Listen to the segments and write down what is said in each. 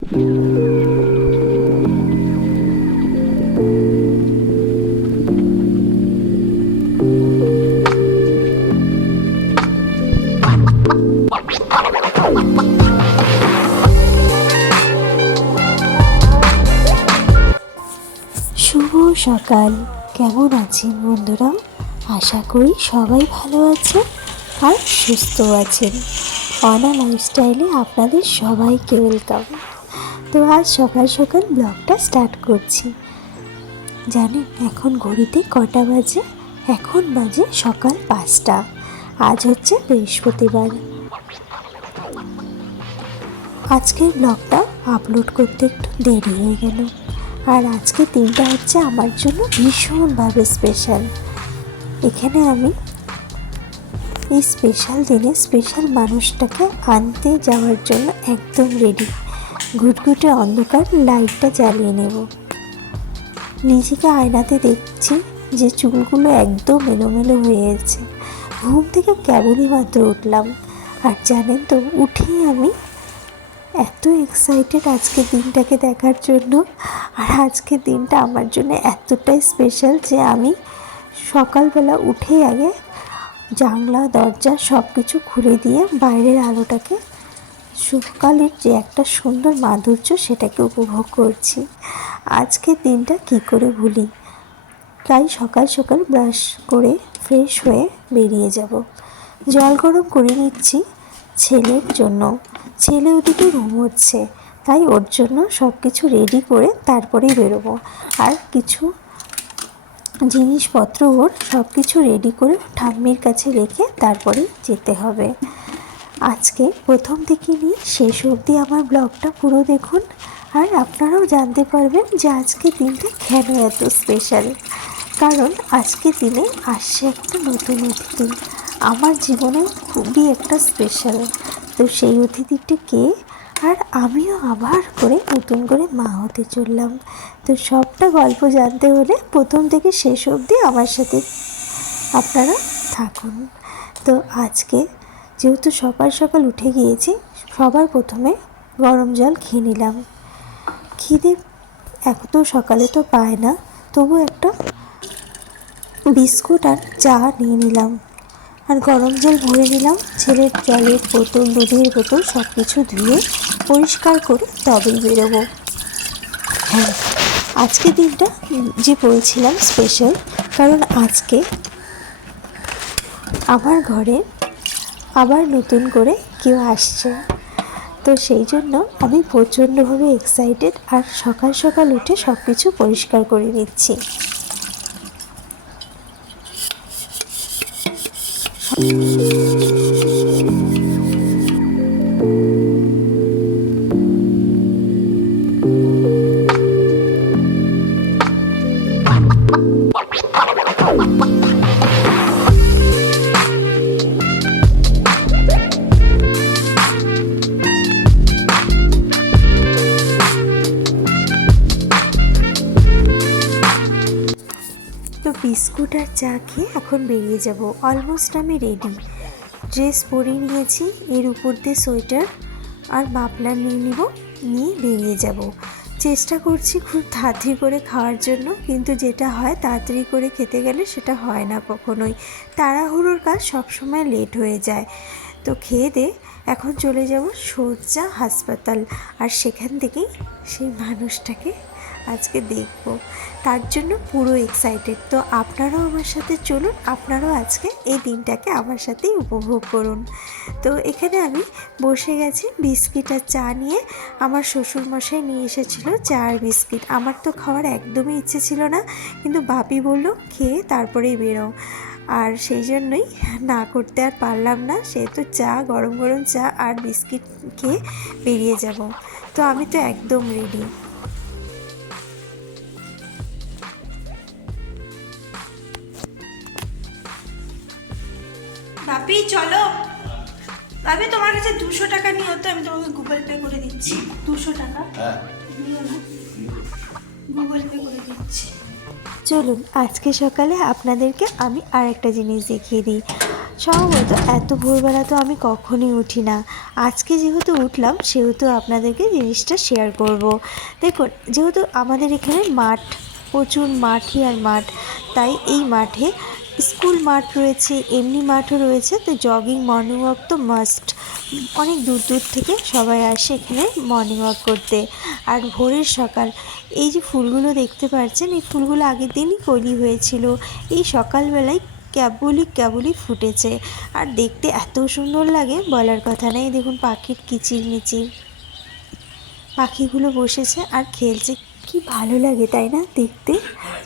শুভ সকাল। কেমন আছেন বন্ধুরা? আশা করি সবাই ভালো আছে আর সুস্থ আছেন। অনা লাইফস্টাইলে আপনাদের সবাইকে ওয়েলকাম তো আজ সকাল সকাল ব্লগটা স্টার্ট করছি। জানেন, এখন ঘড়িতে কটা বাজে? এখন বাজে সকাল পাঁচটা। আজ হচ্ছে বৃহস্পতিবার। আজকের ব্লগটা আপলোড করতে একটু দেরি হয়ে গেল। আর আজকে দিনটা হচ্ছে আমার জন্য ভীষণভাবে স্পেশাল এখানে আমি এই স্পেশাল দিনে স্পেশাল মানুষটাকে আনতে যাওয়ার জন্য একদম রেডি ঘুটঘুটে অন্ধকার, লাইটটা জ্বালিয়ে নেব। নিজেকে আয়নাতে দেখছি যে চুলগুলো একদম এলোমেলো হয়ে আছে। ঘুম থেকে কেবলই মাত্র উঠলাম। আর জানেন তো, উঠেই আমি এত এক্সাইটেড আজকে দিনটাকে দেখার জন্য। আর আজকের দিনটা আমার জন্য এতটাই স্পেশাল যে আমি সকালবেলা উঠেই আগে জানলা, দরজা সব কিছু খুলে দিয়ে বাইরের আলোটাকে সকালের যে একটা সুন্দর মাধুর্য সেটাকে উপভোগ করছি। আজকের দিনটা কি করে ভুলি? তাই সকাল সকাল ব্রাশ করে ফ্রেশ হয়ে বেরিয়ে যাব। জল গরম করে নিচ্ছি ছেলের জন্য। ছেলে ওদিকে ঘুমোচ্ছে, তাই ওর জন্য সব কিছু রেডি করে তারপরেই বেরোবো। আর কিছু জিনিসপত্র ওর সব কিছু রেডি করে ঠাম্মির কাছে রেখে তারপরে যেতে হবে। আজকে প্রথম থেকে নিয়ে শেষ অবধি আমার ব্লগটা পুরো দেখুন। আর আপনারাও জানতে পারবেন যে আজকে দিনটা কেন এত স্পেশাল কারণ আজকে দিনে আসছে একটা নতুন অতিথি। আমার জীবনে খুবই একটা স্পেশাল তো সেই অতিথিটি কে? আর আমিও আবার করে নতুন করে মা হতে চললাম। তো সবটা গল্প জানতে হলে প্রথম থেকে শেষ অবধি আমার সাথে আপনারা থাকুন। তো আজকে যেহেতু সকাল সকাল উঠে গিয়েছি, সবার প্রথমে গরম জল খেয়ে নিলাম। খিদে এত সকালে তো পায় না, তবু একটা বিস্কুট আর চা নিয়ে নিলাম। আর গরম জল ভরে নিলাম, ছেলের জলের বোতল, দুধের বোতল সব কিছু ধুয়ে পরিষ্কার করে তবেই বেরোবো। হ্যাঁ আজকে দিনটা যে বলছিলাম স্পেশাল কারণ আজকে আমার ঘরে আবার নতুন করে কেউ আসছে। তো সেই জন্য আমি প্রচণ্ডভাবে এক্সাইটেড আর সকাল সকাল উঠে সব কিছু পরিষ্কার করে নিচ্ছি। তো চা খেয়ে এখন বেরিয়ে যাব। অলমোস্ট আমি রেডি ড্রেস পরে নিয়েছি, এর উপর দিয়ে সোয়েটার আর মাফলার নিয়ে নিব, নিয়ে বেরিয়ে যাব। চেষ্টা করছি খুব তাড়াতাড়ি করে খাওয়ার জন্য, কিন্তু যেটা হয় তাড়াতাড়ি করে খেতে গেলে সেটা হয় না কখনোই। তাড়াহুড়োর কাজ সবসময় লেট হয়ে যায়। তো খেয়ে দে, এখন চলে যাব সোজা হাসপাতাল। আর সেখান থেকেই সেই মানুষটাকে আজকে দেখব। তার জন্য পুরো এক্সাইটেড তো আপনারাও আমার সাথে চলুন, আপনারাও আজকে এই দিনটাকে আমার সাথেই উপভোগ করুন। তো এখানে আমি বসে গেছি বিস্কিট আর চা নিয়ে। আমার শ্বশুরমশাই নিয়ে এসেছিল চা আর বিস্কিট। আমার তো খাওয়ার একদমই ইচ্ছে ছিল না, কিন্তু বাপি বলল, খেয়ে তারপরেই বেরো। আর সেই জন্যই না করতে আর পারলাম না। সেহেতু চা, গরম গরম চা আর বিস্কিট খেয়ে বেরিয়ে যাব। তো আমি তো একদম রেডি বাপি চলো। বাপি তোমার কাছে দুশো টাকা নিয়ে হতো আমি তোমাকে গুগল পে করে দিচ্ছি। দুশো টাকা? গুগল পে করে দিচ্ছি। চলুন আজকে সকালে আপনাদেরকে আমি আর একটা জিনিস দেখিয়ে দিই। সম্ভবত এত ভোরবেলা তো আমি কখনই উঠি না। আজকে যেহেতু উঠলাম সেহেতু আপনাদেরকে জিনিসটা শেয়ার করব। দেখুন যেহেতু আমাদের এখানে মাঠ প্রচুর মাঠই আর মাঠ তাই এই মাঠে স্কুল মাঠ রয়েছে, এমনি মাঠও রয়েছে, তো জগিং মর্নিং ওয়াক তো মাস্ট অনেক দূর দূর থেকে সবাই আসে এখানে মর্নিং ওয়াক করতে। আর ভোরের সকাল, এই যে ফুলগুলো দেখতে পাচ্ছেন, এই ফুলগুলো আগের দিনই কলি হয়েছিল। এই সকালবেলায় কেবলই কেবলই ফুটেছে। আর দেখতে এত সুন্দর লাগে, বলার কথা নেই। দেখুন পাখির কিচির মিচির পাখিগুলো বসেছে আর খেলছে কি ভালো লাগে, তাই না? দেখতে?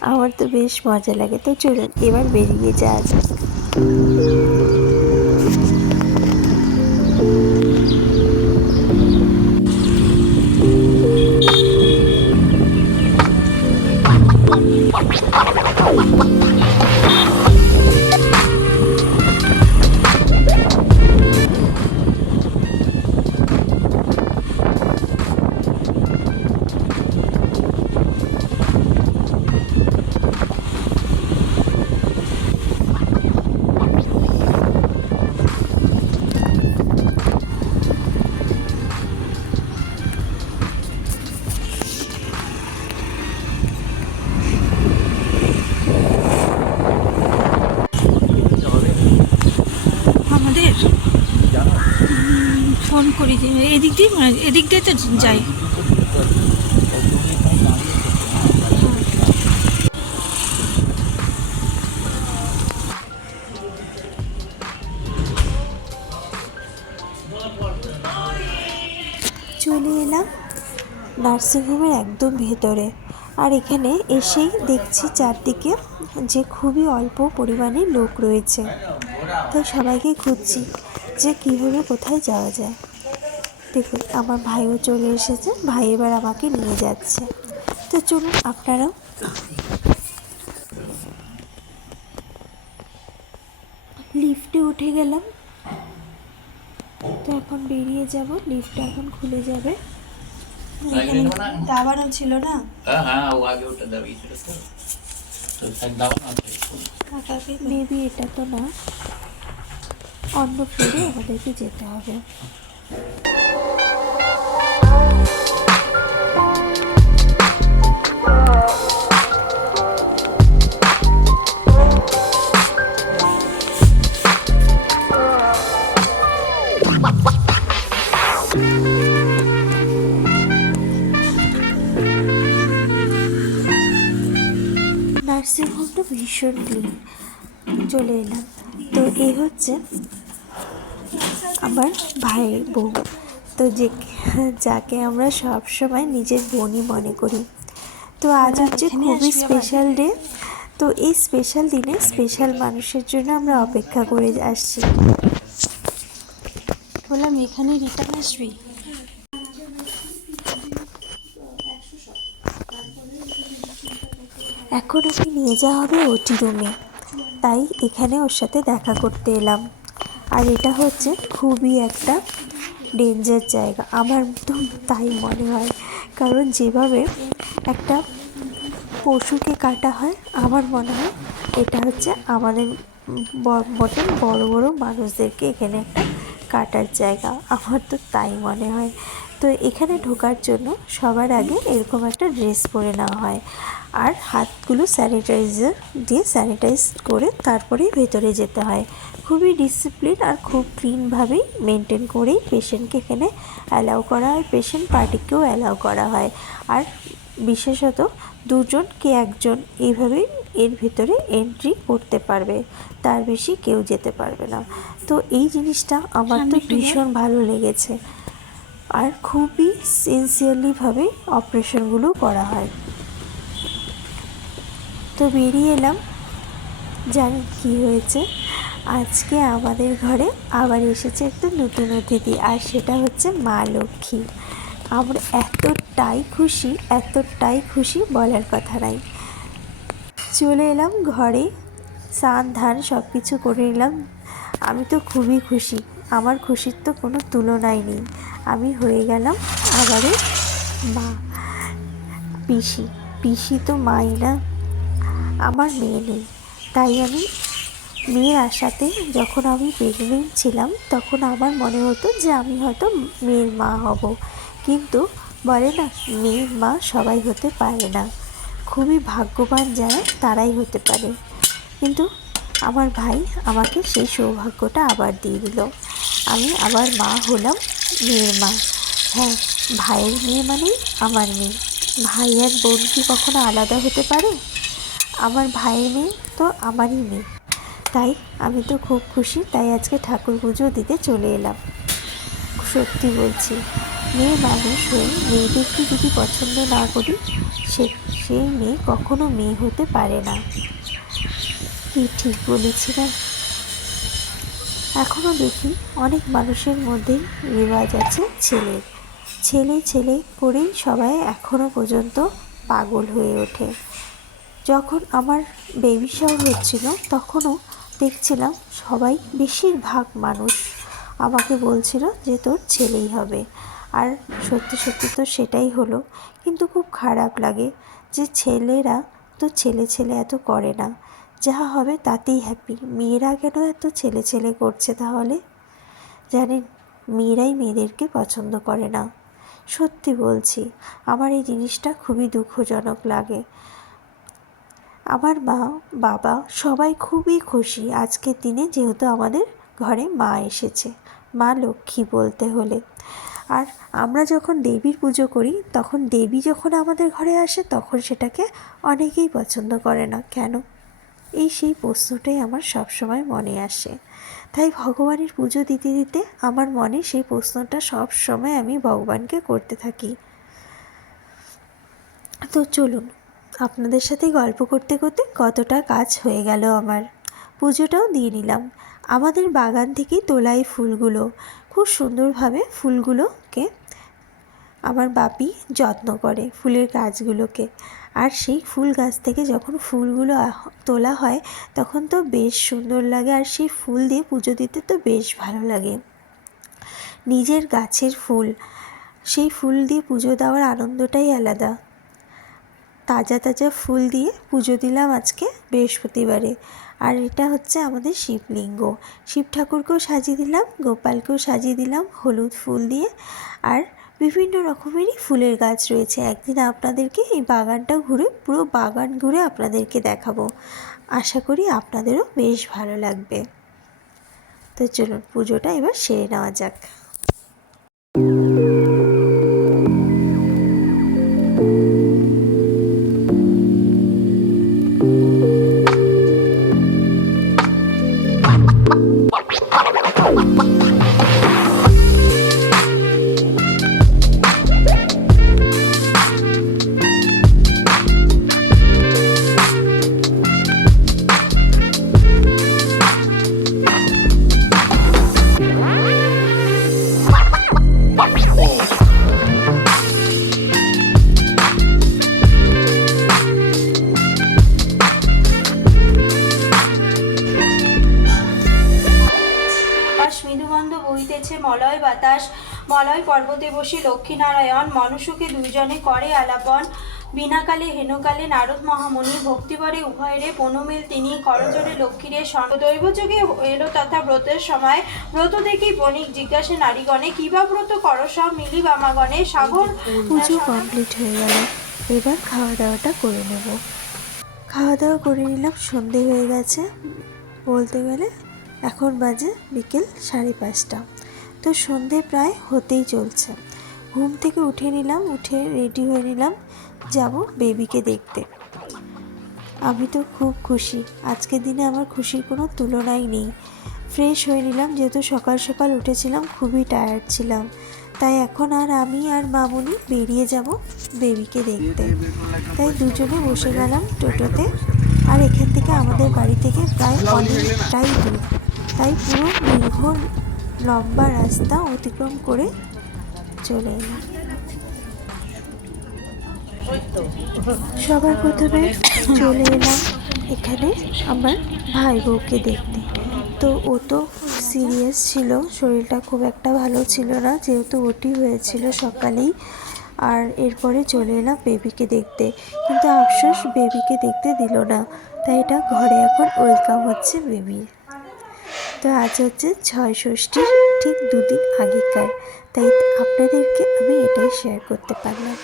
আমার তো বেশ মজা লাগে। তো চলুন, এবার বেরিয়ে যাওয়া যাক। এদিক দিয়ে মানে এদিক দিয়ে তো যাই। চলে এলাম নার্সিংহোমের একদম ভেতরে। আর এখানে এসেই দেখছি চারদিকে যে খুবই অল্প পরিমাণে লোক রয়েছে। তাই সবাইকে খুঁজছি যে কীভাবে কোথায় যাওয়া যায়। দেখুন আমার ভাইও চলে এসেছে। ভাই এবার আমাকে নিয়ে যাচ্ছে। তো চলুন আপনারাও। লিফটে উঠে গেলাম। তো এখন বেরিয়ে যাব। লিফটটা এখন খুলে যাবে। দাবানো ছিল না? মেবি এটা তো না। অন্য ফ্লোরে আমাদেরকে যেতে হবে। নার্সিংহোমটা ভীষণ ক্লিন চলে এলাম। তো এই হচ্ছে আমার ভাইয়ের বউ। তো যে যাকে আমরা সব সময় নিজের বোনই মনে করি। তো আজ হচ্ছে খুবই স্পেশাল ডে তো এই স্পেশাল দিনে স্পেশাল মানুষের জন্য আমরা অপেক্ষা করে আসছি। বললাম এখানে রিটার্ন আসবি? এখন ওকে নিয়ে যাওয়া হবে ওটি রুমে। তাই এখানে ওর সাথে দেখা করতে এলাম। আর এটা হচ্ছে খুবই একটা ডেঞ্জার জায়গা। আমার তো তাই মনে হয়। কারণ যেভাবে একটা পশুকে কাটা হয়, আমার মনে হয় এটা হচ্ছে আমাদের মতন বড় বড় মানুষদেরকে এখানে একটা কাটার জায়গা। আমার তো তাই মনে হয়। তো এখানে ঢোকার জন্য সবার আগে এরকম একটা ড্রেস পরে নেওয়া হয়। আর হাতগুলো স্যানিটাইজার দিয়ে স্যানিটাইজ করে তারপরেই ভেতরে যেতে হয়। খুবই ডিসিপ্লিন আর খুব ক্লিনভাবেই মেনটেন করেই পেশেন্টকে এখানে অ্যালাউ করা হয়। পেশেন্ট পার্টিকেও অ্যালাউ করা হয়। আর বিশেষত দুজন কি একজন এইভাবেই এর ভিতরে এন্ট্রি করতে পারবে তার বেশি কেউ যেতে পারবে না। তো এই জিনিসটা আমার তো। ভীষণ ভালো লেগেছে। আর খুবই সিনসিয়ারলিভাবে অপারেশনগুলো করা হয়। তো বেরিয়ে এলাম জানেন কী হয়েছে। আজকে আমাদের ঘরে আবার এসেছে একটা নতুন অতিথি, আর সেটা হচ্ছে মা লক্ষ্মী। আমরা এতটাই খুশি এতটাই খুশি বলার কথা নাই। চলে এলাম ঘরে স্নান ধান সব কিছু করে নিলাম। আমি তো খুবই খুশি। আমার খুশির তো কোনো তুলনাই নেই। আমি হয়ে গেলাম আবারও মা, পিসি। পিসি তো মাই না, আমার মেয়ে নেই। তাই আমি মেয়ের আশাতে যখন আমি প্রেগনেন্ট ছিলাম, তখন আমার মনে হতো যে আমি হয়তো মেয়ের মা হব। কিন্তু বলে না, মেয়ের মা সবাই হতে পারে না। খুবই ভাগ্যবান যারা, তারাই হতে পারে। কিন্তু আমার ভাই আমাকে সেই সৌভাগ্যটা আবার দিয়ে দিল। আমি আবার মা হলাম মেয়ের মা। হ্যাঁ ভাইয়ের মেয়ে মানেই আমার মেয়ে। ভাই আর বোন কি কখনো আলাদা হতে পারে? আমার ভাইয়ের মেয়ে তো আমারই মেয়ে। তাই আমি তো খুব খুশি, তাই আজকে ঠাকুর পুজো দিতে চলে এলাম। সত্যি বলছি, মেয়ে মানুষ হয়ে মেয়েদেরকে যদি পছন্দ না করি, সে, সেই মেয়ে কখনো মেয়ে হতে পারে না। কি ঠিক বলেছি না এখনও দেখি অনেক মানুষের মধ্যেই রেওয়াজ আছে ছেলের। ছেলে ছেলে করেই সবাই এখনও পর্যন্ত পাগল হয়ে ওঠে। যখন আমার বেবি শাওয়ার হচ্ছিল, তখনও দেখছিলাম সবাই বেশিরভাগ মানুষ আমাকে বলছিল যে তোর ছেলেই হবে। আর সত্যি সত্যি তো সেটাই হলো। কিন্তু খুব খারাপ লাগে যে ছেলেরা তো ছেলে ছেলে এত করে না। যা হবে তাতেই হ্যাপি মেয়েরা কেন এত ছেলে ছেলে করছে তাহলে? জানেন, মেয়েরাই মেয়েদেরকে পছন্দ করে না। সত্যি বলছি, আমার এই জিনিসটা খুবই দুঃখজনক লাগে। আমার মা, বাবা সবাই খুবই খুশি আজকের দিনে যেহেতু আমাদের ঘরে মা এসেছে। মা লক্ষ্মী বলতে হলে। আর আমরা যখন দেবীর পুজো করি, তখন দেবী যখন আমাদের ঘরে আসে, তখন সেটাকে অনেকেই পছন্দ করে না। কেন? এই সেই প্রশ্নটাই আমার সবসময় মনে আসে। তাই ভগবানের পুজো দিতে দিতে আমার মনে সেই প্রশ্নটা সব সময় আমি ভগবানকে করতে থাকি। তো চলুন, আপনাদের সাথে গল্প করতে করতে কতটা কাজ হয়ে গেল আমার। পুজোটাও দিয়ে নিলাম। আমাদের বাগান থেকেই তোলা এই ফুলগুলো, খুব সুন্দরভাবে ফুলগুলোকে আমার বাপি যত্ন করে ফুলের গাছগুলোকে। আর সেই ফুল গাছ থেকে যখন ফুলগুলো তোলা হয়, তখন তো বেশ সুন্দর লাগে আর সেই ফুল দিয়ে পুজো দিতে তো বেশ ভালো লাগে। নিজের গাছের ফুল, সেই ফুল দিয়ে পুজো দেওয়ার আনন্দটাই আলাদা। তাজা তাজা ফুল দিয়ে পুজো দিলাম আজকে বৃহস্পতিবারে। আর এটা হচ্ছে আমাদের শিবলিঙ্গ। শিব ঠাকুরকেও সাজিয়ে দিলাম, গোপালকেও সাজিয়ে দিলাম হলুদ ফুল দিয়ে। আর বিভিন্ন রকমেরই ফুলের গাছ রয়েছে। একদিন আপনাদেরকে এই বাগানটা ঘুরে, পুরো বাগান ঘুরে আপনাদেরকে দেখাবো। আশা করি আপনাদেরও বেশ ভালো লাগবে। তো চলুন, পুজোটা এবার সেরে নেওয়া যাক। বাতাস মৃদুগন্ধ বইতেছে, মলয় বাতাস, মলয় পর্বতে বসে লক্ষ্মীনারায়ণ, মনুষ্যকে দুইজনে করে আলাপন, বিনাকালে, হেনকালে, নারদ মহামুনি ভক্তিবরে উভয়েরে পনুমিল তিনি করজোরে লক্ষ্মীরে দৈব যুগে এলো তথা ব্রতের সময়, ব্রত দেখি বণিক জিজ্ঞাসা নারীগণে কিবা ব্রত কর সব মিলি বামাগণে, সাগর? পুজো কমপ্লিট হয়ে গেল, এবার খাওয়া দাওয়াটা করে নেব। খাওয়া দাওয়া করে নিলাম, সন্ধে হয়ে গেছে। বলতে গেলে এখন বাজে বিকেল সাড়ে পাঁচটা। তো সন্ধে প্রায় হতেই চলছে। ঘুম থেকে উঠে নিলাম, উঠে রেডি হয়ে নিলাম, যাব বেবিকে দেখতে। আমি তো খুব খুশি। আজকের দিনে আমার খুশির কোনো তুলনাই নেই। ফ্রেশ হয়ে নিলাম, যেহেতু সকাল সকাল উঠেছিলাম, খুবই টায়ার্ড ছিলাম। তাই এখন আর আমি আর মামুনি বেরিয়ে যাব বেবিকে দেখতে। তাই দুজনে বসে গেলাম টোটোতে। আর এখান থেকে আমাদের বাড়ি থেকে প্রায় অনেকটাই দূর। তাই পুরো দীর্ঘ, লম্বা রাস্তা অতিক্রম করে চলে এলাম। সবার প্রথমে চলে এলাম এখানে আমার ভাই বউকে দেখতে। তো ও তো সিরিয়াস ছিল, শরীরটা খুব একটা ভালো ছিল না, যেহেতু ওটি হয়েছিল সকালেই। আর এরপরে চলে এলাম বেবিকে দেখতে। কিন্তু আফসোস, বেবিকে দেখতে দিল না। তাই এটা ঘরে এখন ওয়েলকাম হচ্ছে বেবির তো আজ হচ্ছে ছয় ষষ্ঠীর ঠিক দুদিন আগেকার, তাই আপনাদেরকে আমি এটাই শেয়ার করতে পারলাম।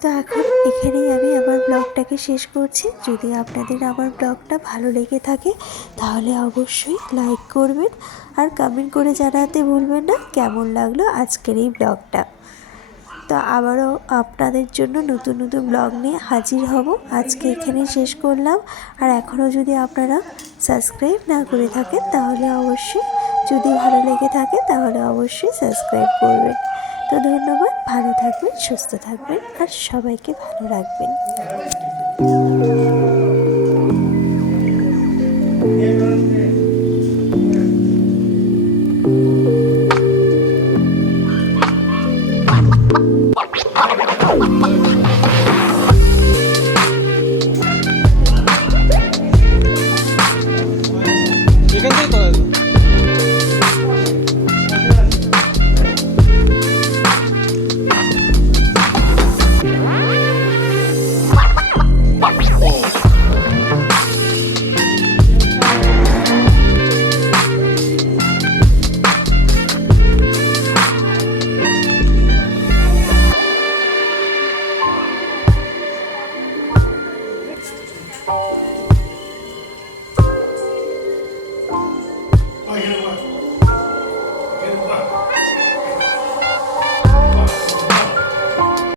তো এখন এখানেই আমি আমার ব্লগটাকে শেষ করছি। যদি আপনাদের আমার ব্লগটা ভালো লেগে থাকে, তাহলে অবশ্যই লাইক করবেন আর কমেন্ট করে জানাতে ভুলবেন না কেমন লাগল আজকের এই ব্লগটা। তো আবারও আপনাদের জন্য নতুন নতুন ব্লগ নিয়ে হাজির হব। আজকে এখানে শেষ করলাম। আর এখনও যদি আপনারা সাবস্ক্রাইব না করে থাকেন, তাহলে অবশ্যই যদি ভালো লেগে থাকে, তাহলে অবশ্যই সাবস্ক্রাইব করবেন। তো ধন্যবাদ, ভালো থাকবেন, সুস্থ থাকবেন, আর সবাইকে ভালো রাখবেন।